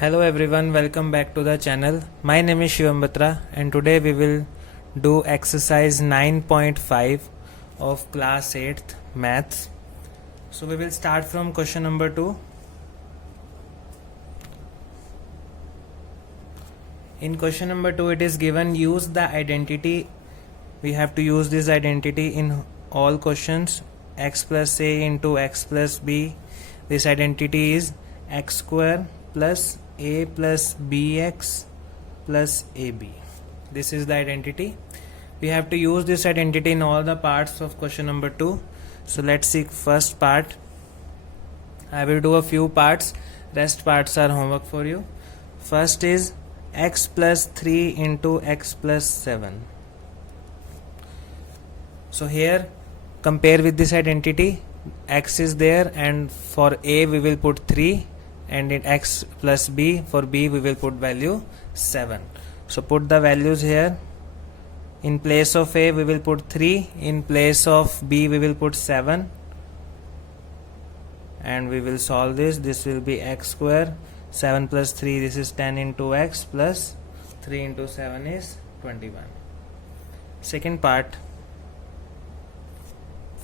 Hello everyone, welcome back to the channel. My name is Shivam Batra and today we will do exercise 9.5 of class 8th maths. So we will start from question number 2. In question number 2 it is given use the identity. We have to use this identity in all questions. X plus a into x plus b. This identity is x square plus a plus bx plus ab. This is the identity. We have to use this identity in all the parts of question number 2. So let's see first part. I will do a few parts. Rest parts are homework for you. First is x plus 3 into x plus 7. So here compare with this identity. X is there and for a we will put 3 and in x plus b, for b we will put value 7. So put the values here. In place of a we will put 3, in place of b we will put 7 and we will solve this. This will be x square, 7 plus 3, this is 10 into x, plus 3 into 7 is 21. Second part,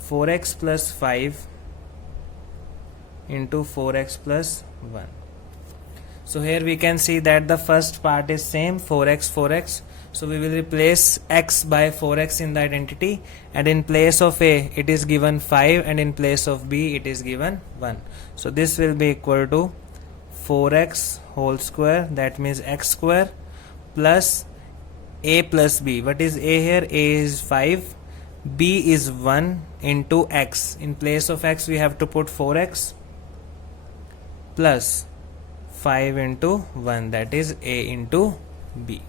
4x plus 5 into 4x plus 1. So here we can see that the first part is same, 4x. So we will replace x by 4x in the identity, and in place of a it is given 5 and in place of b it is given 1. So this will be equal to 4x whole square, that means x square, plus a plus b. What is a here? A is 5, b is 1 into x. In place of x we have to put 4x plus 5 into 1, that is a into b.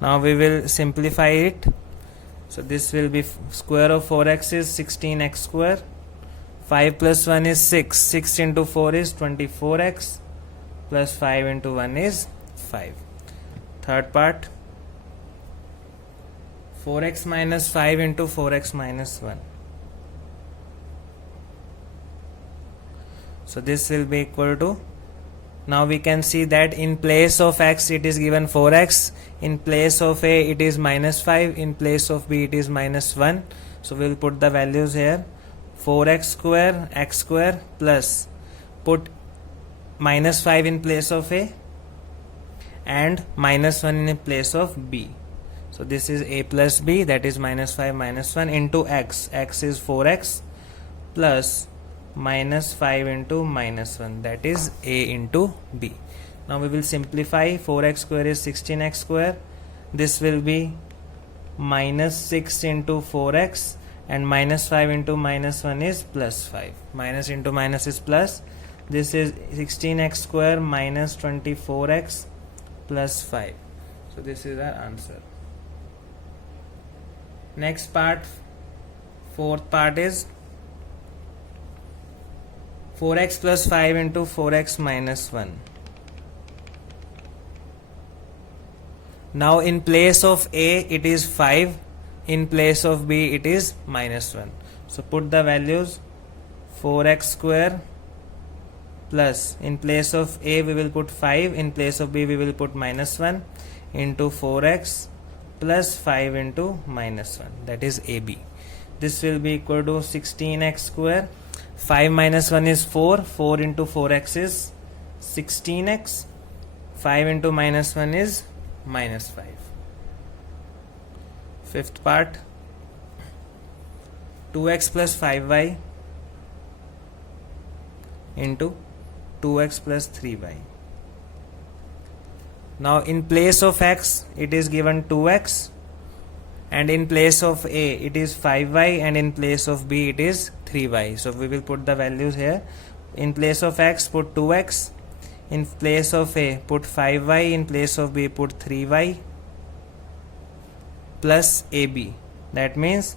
Now we will simplify it. So this will be square of 4x is 16x square, 5 plus 1 is 6, 6 into 4 is 24x, plus 5 into 1 is 5. Third part, 4x minus 5 into 4x minus 1. So this will be equal to, now we can see that in place of x it is given 4x, in place of a it is minus 5, in place of b it is minus 1. So we will put the values here. 4x square, x square, plus put minus 5 in place of a and minus 1 in place of b. So this is a plus b, that is minus 5 minus 1 into x. X is 4x plus minus 5 into minus 1, that is a into b. Now we will simplify. 4x square is 16x square. This will be minus 6 into 4x and minus 5 into minus 1 is plus 5. Minus into minus is plus. This is 16x square minus 24x plus 5. So this is our answer. Next part, fourth part is 4x plus 5 into 4x minus 1. Now in place of a it is 5, in place of b it is minus 1. So put the values. 4x square plus, in place of a we will put 5, in place of b we will put minus 1, into 4x plus 5 into minus 1, that is ab. This will be equal to 16x square. 5 minus 1 is 4, 4 into 4x is 16x, 5 into minus 1 is minus 5. Fifth part, 2x plus 5y into 2x plus 3y. Now in place of x it is given 2x, and in place of a it is 5y and in place of b it is 3y. So we will put the values here. In place of x put 2x, in place of a put 5y, in place of b put 3y plus ab, that means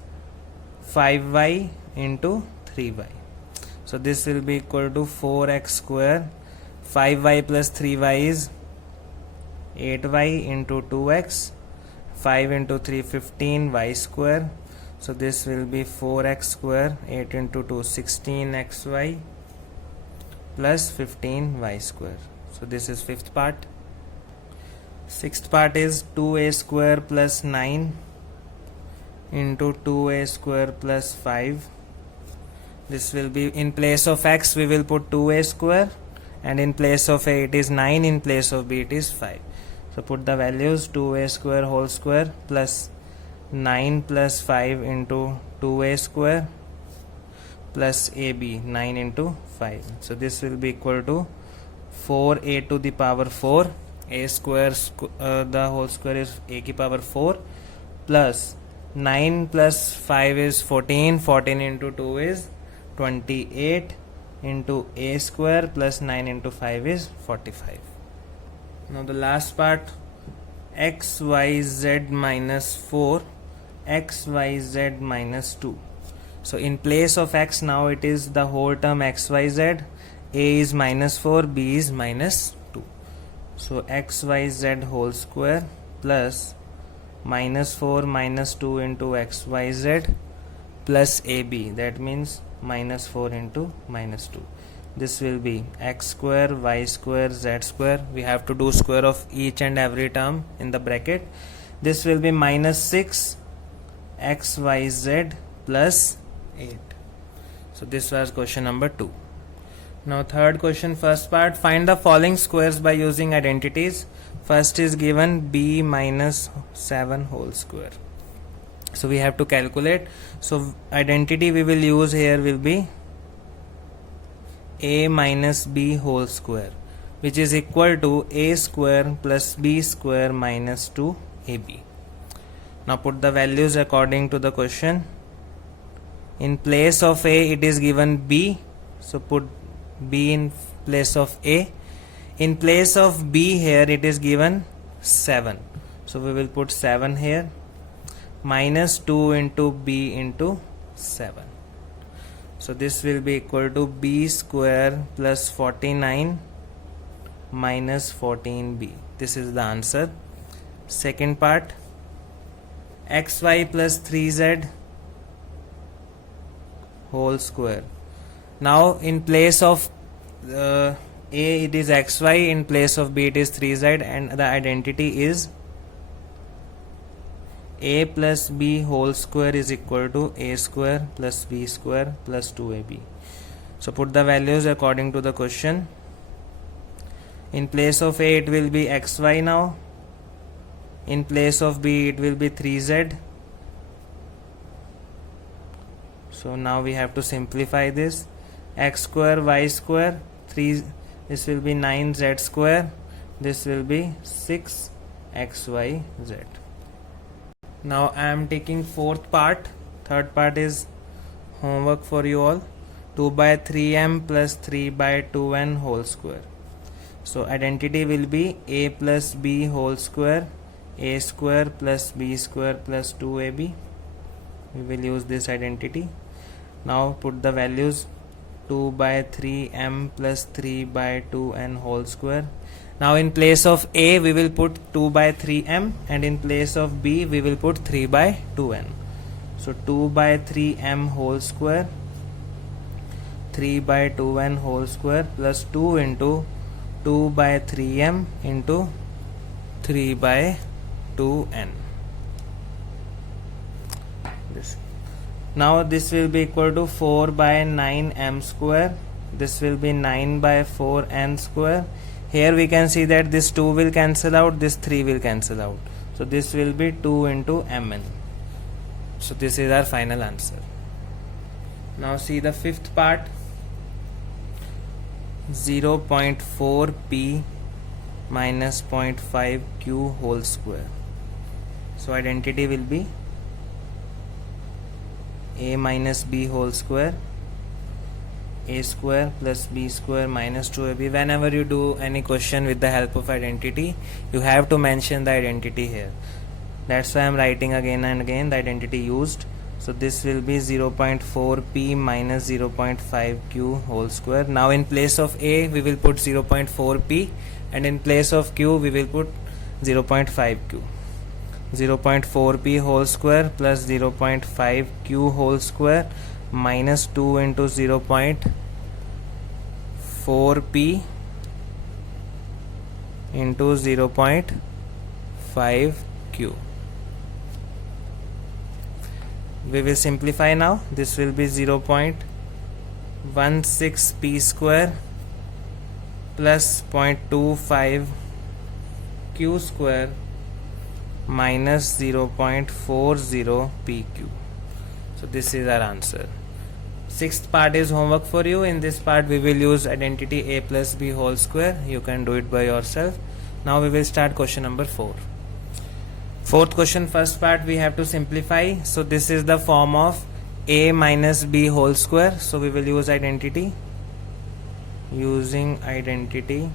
5y into 3y. So this will be equal to 4x square, 5y plus 3y is 8y into 2x, 5 into 3 15 y square. So this will be 4x square, 8 into 2 16xy plus 15 y square. So this is fifth part. Sixth part is 2a square plus 9 into 2a square plus 5. This will be, in place of x we will put 2a square, and in place of a it is 9, in place of b it is 5. So put the values, 2a square whole square plus 9 plus 5 into 2a square plus ab, 9 into 5. So this will be equal to 4a to the power 4. A square the whole square is a की power 4 plus 9 plus 5 is 14. 14 into 2 is 28 into a square plus 9 into 5 is 45. Now the last part, x y z minus 4, x y z minus 2. So in place of x now it is the whole term x y z. A is minus 4, b is minus 2. So x y z whole square plus minus 4 minus 2 into x y z plus ab, that means minus 4 into minus 2. This will be x square y square z square. We have to do square of each and every term in the bracket. This will be minus 6 x y z plus 8. So this was question number 2. Now third question, first part, find the following squares by using identities. First is given b minus 7 whole square. So we have to calculate. So identity we will use here will be a minus b whole square, which is equal to a square plus b square minus 2ab. Now put the values according to the question. In place of a it is given b, so put b in place of a. In place of b here it is given 7, so we will put 7 here, minus 2 into b into 7. So this will be equal to b square plus 49 minus 14b. This is the answer. Second part, xy plus 3z whole square. Now in place of a it is xy, in place of b it is 3z, and the identity is a plus b whole square is equal to a square plus b square plus 2ab. So put the values according to the question. In place of a it will be xy now. In place of b it will be 3z. So now we have to simplify this. X square y square 3, this will be 9z square, this will be 6xyz. Now I am taking fourth part. Third part is homework for you all. 2 by 3m plus 3 by 2n whole square. So identity will be a plus b whole square, a square plus b square plus 2ab. We will use this identity. Now put the values, 2 by 3m plus 3 by 2n whole square. Now in place of a we will put 2 by 3m, and in place of b we will put 3 by 2n. So 2 by 3m whole square, 3 by 2n whole square plus 2 into 2 by 3m into 3 by 2n. This. Now this will be equal to 4 by 9m square. This will be 9 by 4n square. Here we can see that this 2 will cancel out, this 3 will cancel out. So this will be 2 into mn. So this is our final answer. Now see the fifth part. 0.4p minus 0.5q whole square. So identity will be a minus b whole square, a square plus b square minus 2ab. Whenever you do any question with the help of identity, you have to mention the identity here. That's why I am writing again and again the identity used. So this will be 0.4p minus 0.5q whole square. Now in place of a we will put 0.4p, and in place of q we will put 0.5q. 0.4p whole square plus 0.5q whole square minus 2 into 0.4p into 0.5q. We will simplify now. This will be 0.16 p square plus 0.25 q square minus 0.40 pq. So this is our answer. Sixth part is homework for you. In this part we will use identity a plus b whole square. You can do it by yourself. Now we will start question number 4. Fourth question, first part we have to simplify. So this is the form of a minus b whole square. So we will use identity. Using identity,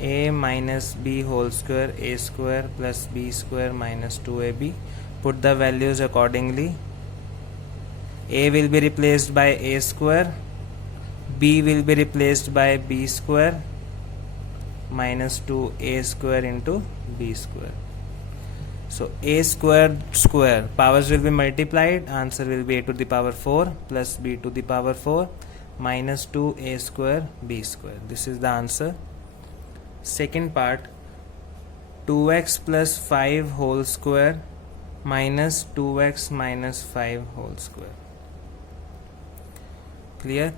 a minus b whole square, a square plus b square minus 2ab. Put the values accordingly. A will be replaced by a square, b will be replaced by b square minus 2a square into b square. So a square powers will be multiplied. Answer will be a to the power 4 plus b to the power 4 minus 2a square b square. This is the answer. Second part, 2x plus 5 whole square minus 2x minus 5 whole square. Clear?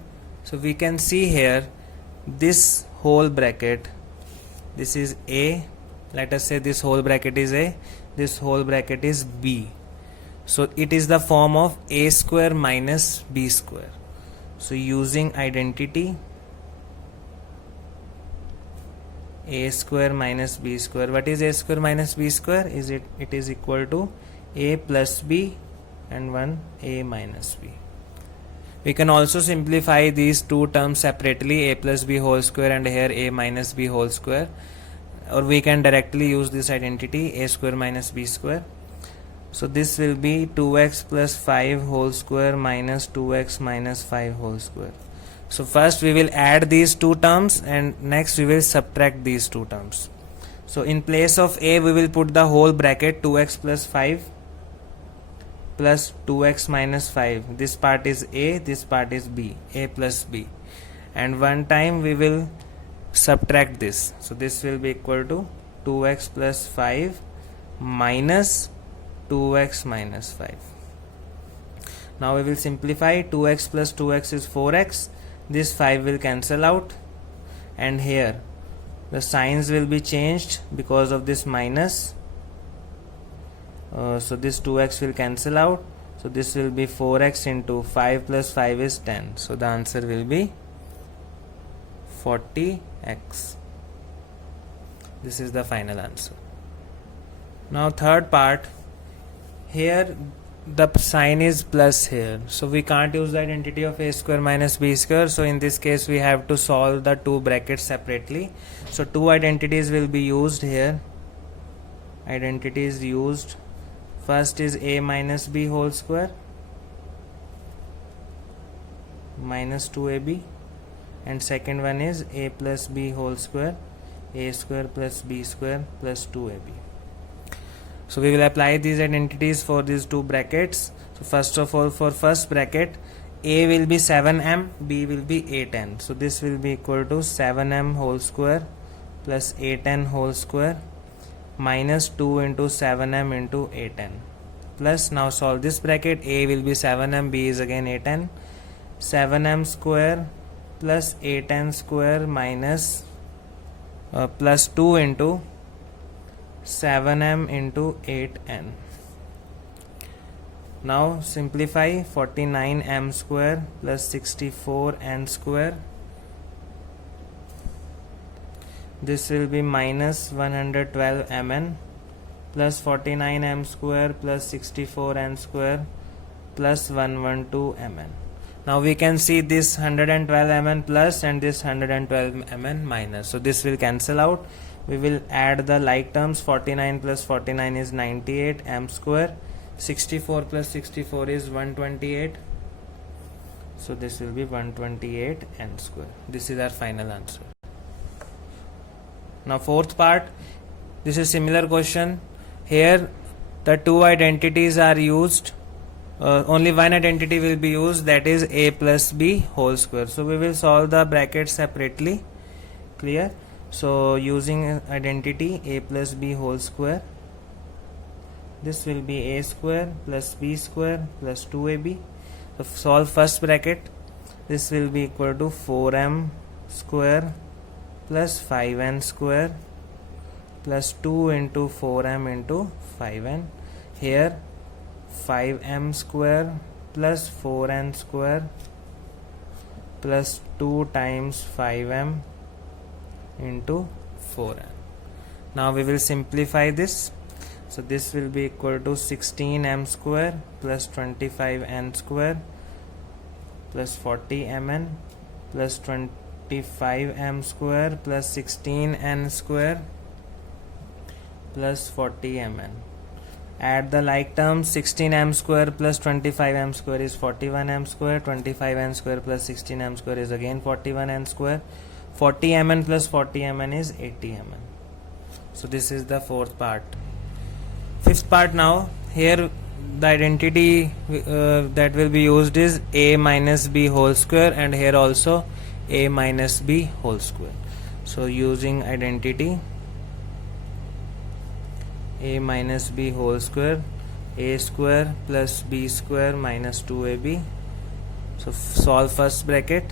So we can see here this whole bracket, this is a, let us say this whole bracket is a, this whole bracket is b. So it is the form of a square minus b square. So using identity, a square minus b square. What is a square minus b square? It is equal to a plus b and 1 a minus b. We can also simplify these two terms separately, a plus b whole square and here a minus b whole square, or we can directly use this identity, a square minus b square. So this will be 2x plus 5 whole square minus 2x minus 5 whole square. So first we will add these two terms and next we will subtract these two terms. So in place of a we will put the whole bracket 2x plus 5 plus 2x minus 5. This part is a, this part is b, a plus b, and one time we will subtract this. So this will be equal to 2x plus 5 minus 2x minus 5. Now we will simplify. 2x plus 2x is 4x. This 5 will cancel out, and here the signs will be changed because of this minus. So this 2x will cancel out. So this will be 4x into 5 plus 5 is 10. So the answer will be 40x. This is the final answer. Now third part, here the sign is plus here, so we can't use the identity of a square minus b square. So in this case we have to solve the two brackets separately. So two identities will be used here. Identity is used. First is a minus b whole square minus 2ab, and second one is a plus b whole square, a square plus b square plus 2ab. So we will apply these identities for these two brackets. So first of all, for first bracket, a will be 7m, b will be 8n. So this will be equal to 7m whole square plus 8n whole square minus 2 into 7m into 8n, plus now solve this bracket. A will be 7m, b is again 8n. 7m square plus 8n square minus plus 2 into 7m into 8n. Now simplify. 49m square plus 64n square. This will be minus 112mn plus 49m square plus 64n square plus 112mn. Now we can see this 112mn plus and this 112mn minus. So this will cancel out. We will add the like terms. 49 plus 49 is 98 m square. 64 plus 64 is 128. So this will be 128 n square. This is our final answer. Now fourth part, this is similar question. Here the two identities are used. Only one identity will be used, that is a plus b whole square. So we will solve the brackets separately. Clear? So using identity a plus b whole square, this will be a square plus b square plus 2ab. So solve first bracket. This will be equal to 4m square plus 5n square plus 2 into 4m into 5n. Here 5m square plus 4n square plus 2 times 5m into 4n. Now we will simplify this. So this will be equal to 16m square plus 25n square plus 40mn plus 25m square plus 16n square plus 40mn. Add the like terms. 16m square plus 25m square is 41m square. 25n square plus 16m square is again 41n square. 40mn plus 40mn is 80mn. So this is the fourth part. Fifth part now. Here the identity that will be used is a minus b whole square, and here also a minus b whole square. So using identity a minus b whole square, a square plus b square minus 2ab. So solve first bracket.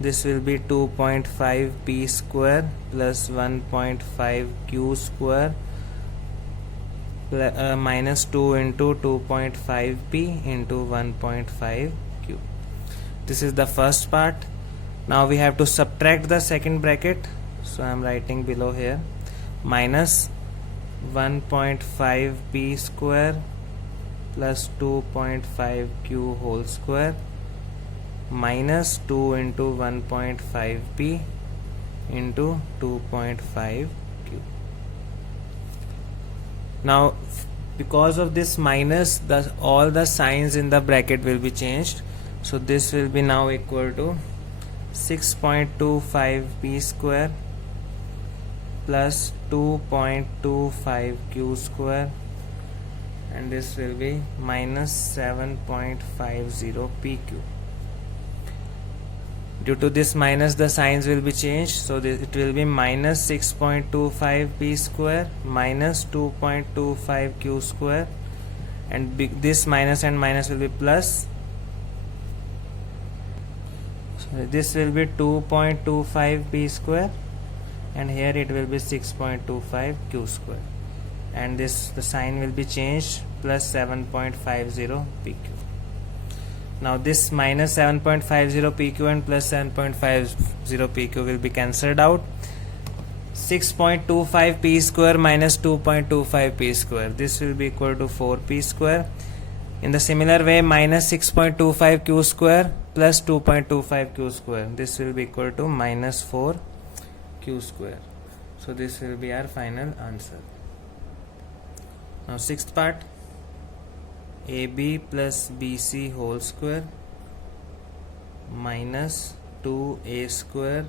This will be 2.5 p square plus 1.5 q square minus 2 into 2.5 p into 1.5 q. This is the first part. Now we have to subtract the second bracket. So I am writing below here minus 1.5 p square plus 2.5 q whole square minus 2 into 1.5 p into 2.5 q. Now because of this minus, all the signs in the bracket will be changed. So this will be now equal to 6.25 p square plus 2.25 q square, and this will be minus 7.50 pq. Due to this minus, the signs will be changed. So it will be minus 6.25 p square minus 2.25 q square, and this minus and minus will be plus. So this will be 2.25 p square, and here it will be 6.25 q square, and the sign will be changed, plus 7.50 pq. Now this minus 7.50 pq and plus 7.50 pq will be cancelled out. 6.25 p square minus 2.25 p square, this will be equal to 4 p square. In the similar way, minus 6.25 q square plus 2.25 q square, this will be equal to minus 4 q square. So this will be our final answer. Now sixth part, ab plus bc whole square minus 2a square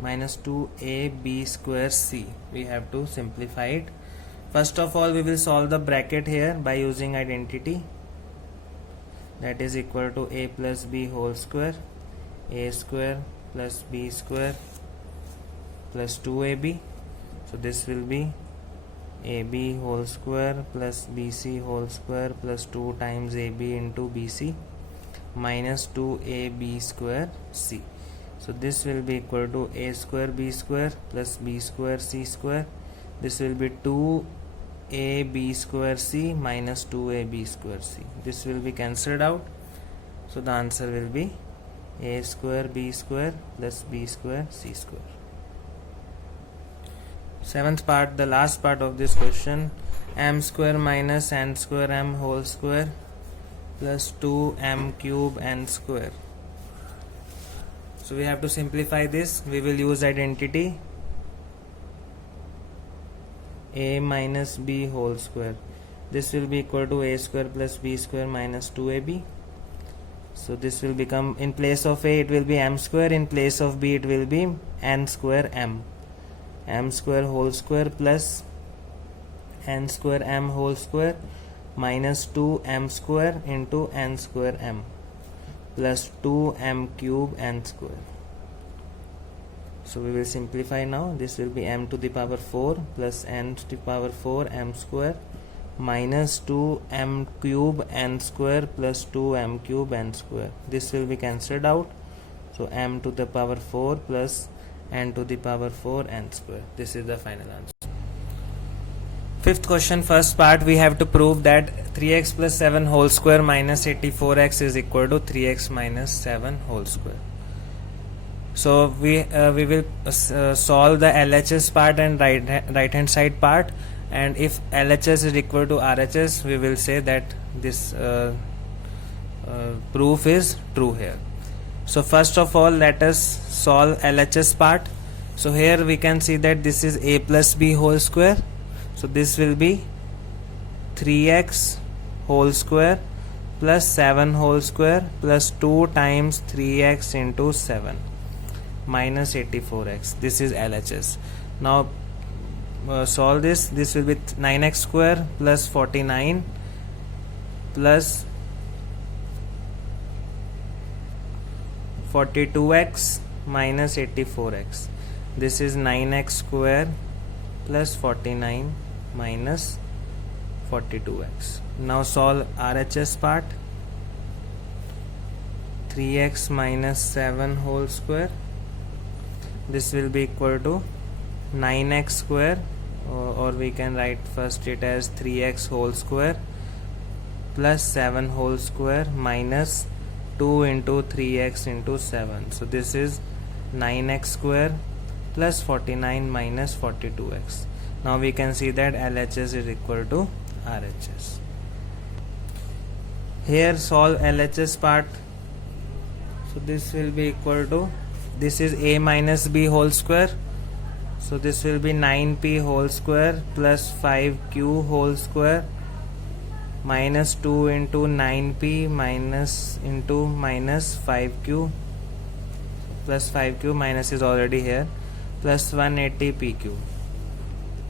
minus 2ab square c. We have to simplify it. First of all, we will solve the bracket here by using identity. That is equal to a plus b whole square, a square plus b square plus 2ab. So this will be ab whole square plus bc whole square plus 2 times ab into bc minus 2ab square c. So this will be equal to a square b square plus b square c square. This will be 2ab square c minus 2ab square c. This will be cancelled out. So the answer will be a square b square plus b square c square. Seventh part, the last part of this question, m square minus n square m whole square plus 2m cube n square. So we have to simplify this. We will use identity a minus b whole square. This will be equal to a square plus b square minus 2ab. So this will become, in place of a it will be m square, in place of b it will be n square m. M square whole square plus n square m whole square minus 2m square into n square m plus 2m cube n square. So we will simplify now. This will be m to the power 4 plus n to the power 4 m square minus 2m cube n square plus 2m cube n square. This will be cancelled out. So m to the power 4 plus n to the power 4 n square. This is the final answer. Fifth question, first part, we have to prove that 3x plus 7 whole square minus 84x is equal to 3x minus 7 whole square. So we will solve the LHS part and right hand side part, and if LHS is equal to RHS, we will say that this proof is true here. So first of all, let us solve LHS part. So here we can see that this is a plus b whole square. So this will be 3x whole square plus 7 whole square plus 2 times 3x into 7 minus 84x. This is LHS. Now solve this. This will be 9x square plus 49 plus 42x minus 84x. This is 9x square plus 49 minus 42x. Now solve RHS part. 3x minus 7 whole square. This will be equal to 9x square, or we can write first it as 3x whole square plus 7 whole square minus 2 into 3x into 7. So this is 9x square plus 49 minus 42x. Now we can see that LHS is equal to RHS. Here solve LHS part. So this will be equal to, this is a minus b whole square. So this will be 9p whole square plus 5q whole square minus 2 into 9p minus into minus 5q plus 5q, minus is already here, plus 180pq.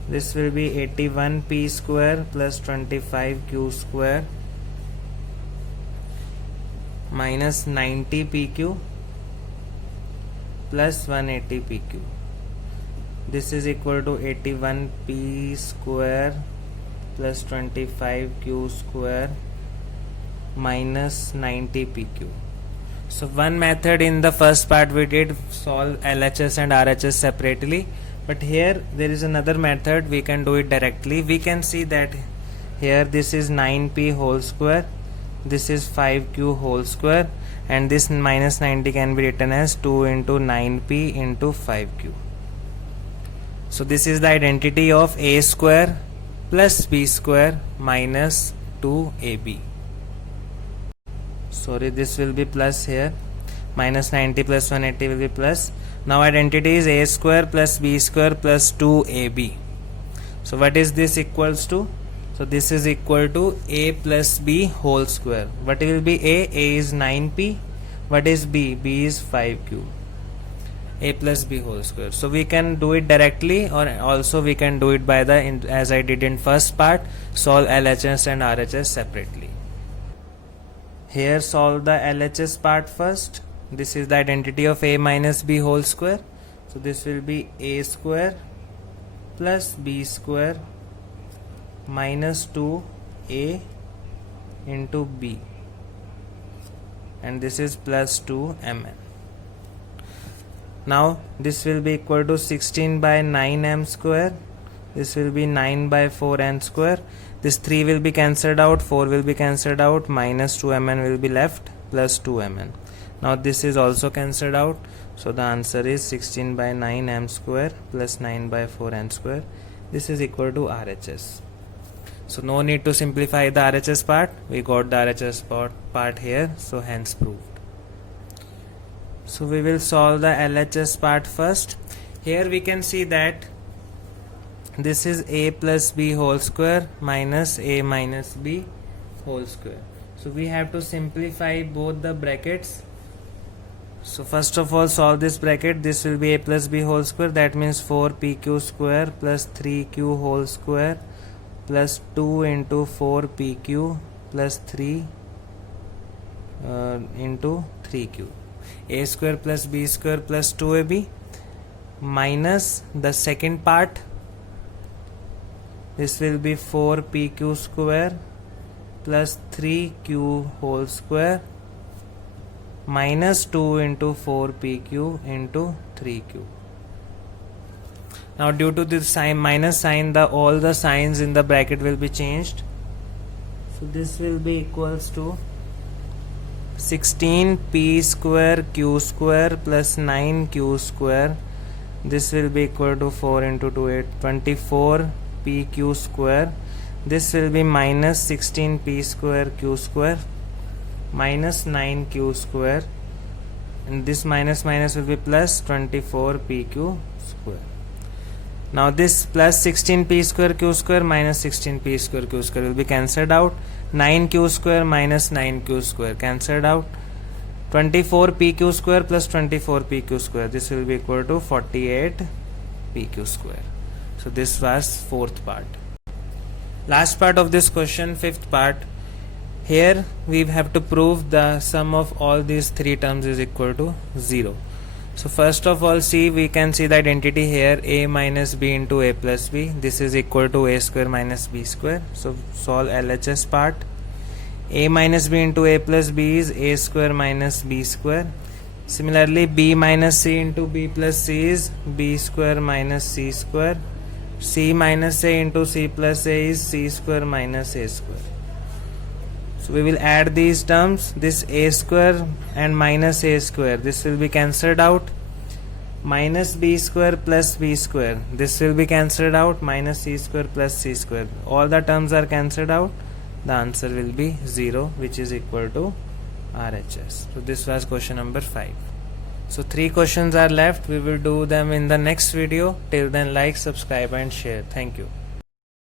This will be 81p square plus 25q square minus 90pq plus 180pq. This is equal to 81p square plus 25q square minus 90pq. So one method in the first part we did solve LHS and RHS separately, but here there is another method. We can do it directly. We can see that here this is 9p whole square, this is 5q whole square, and this minus 90 can be written as 2 into 9p into 5q. So this is the identity of a square plus b square minus 2ab. Sorry, this will be plus here. Minus 90 plus 180 will be plus. Now identity is a square plus b square plus 2ab. So what is this equals to? So this is equal to a plus b whole square. What will be a? A is 9p. What is b? B is 5q. A plus b whole square. So we can do it directly, or also we can do it by the, as I did in first part, solve LHS and RHS separately. Here solve the LHS part first. This is the identity of a minus b whole square. So this will be a square plus b square minus 2a into b, and this is plus 2mn. Now this will be equal to 16 by 9m square. This will be 9 by 4n square. This 3 will be cancelled out, 4 will be cancelled out, minus 2mn will be left, plus 2mn. Now this is also cancelled out. So the answer is 16 by 9m square plus 9 by 4n square. This is equal to RHS. So no need to simplify the RHS part. We got the RHS part here. So hence proved. So we will solve the LHS part first. Here we can see that this is a plus b whole square minus a minus b whole square. So we have to simplify both the brackets. So first of all solve this bracket. This will be a plus b whole square. That means 4pq square plus 3q whole square plus 2 into 4pq plus 3 into 3q. A square plus b square plus 2ab. minus the second part, this will be 4pq square plus 3q whole square minus 2 into 4pq into 3q. Now due to this sign, minus sign, all the signs in the bracket will be changed. So this will be equals to 16p square q square plus 9q square. This will be equal to 4 into 2, 8, 24pq square. This will be minus 16p square q square minus 9q square, and this minus minus will be plus 24pq square. Now this plus 16p square q square minus 16p square q square will be cancelled out. 9q square minus 9q square cancelled out. 24pq square plus 24pq square, this will be equal to 48pq square. So this was fourth part. Last part of this question, fifth part. Here we have to prove the sum of all these three terms is equal to 0. So first of all, we can see the identity here, a minus b into a plus b. This is equal to a square minus b square. So solve LHS part. A minus b into a plus b is a square minus b square. Similarly, b minus c into b plus c is b square minus c square. C minus a into c plus a is c square minus a square. So we will add these terms, this a square and minus a square, this will be cancelled out. Minus b square plus b square, this will be cancelled out. Minus c square plus c square, all the terms are cancelled out. The answer will be 0, which is equal to RHS. So this was question number 5. So 3 questions are left. We will do them in the next video. Till then, like, subscribe and share. Thank you.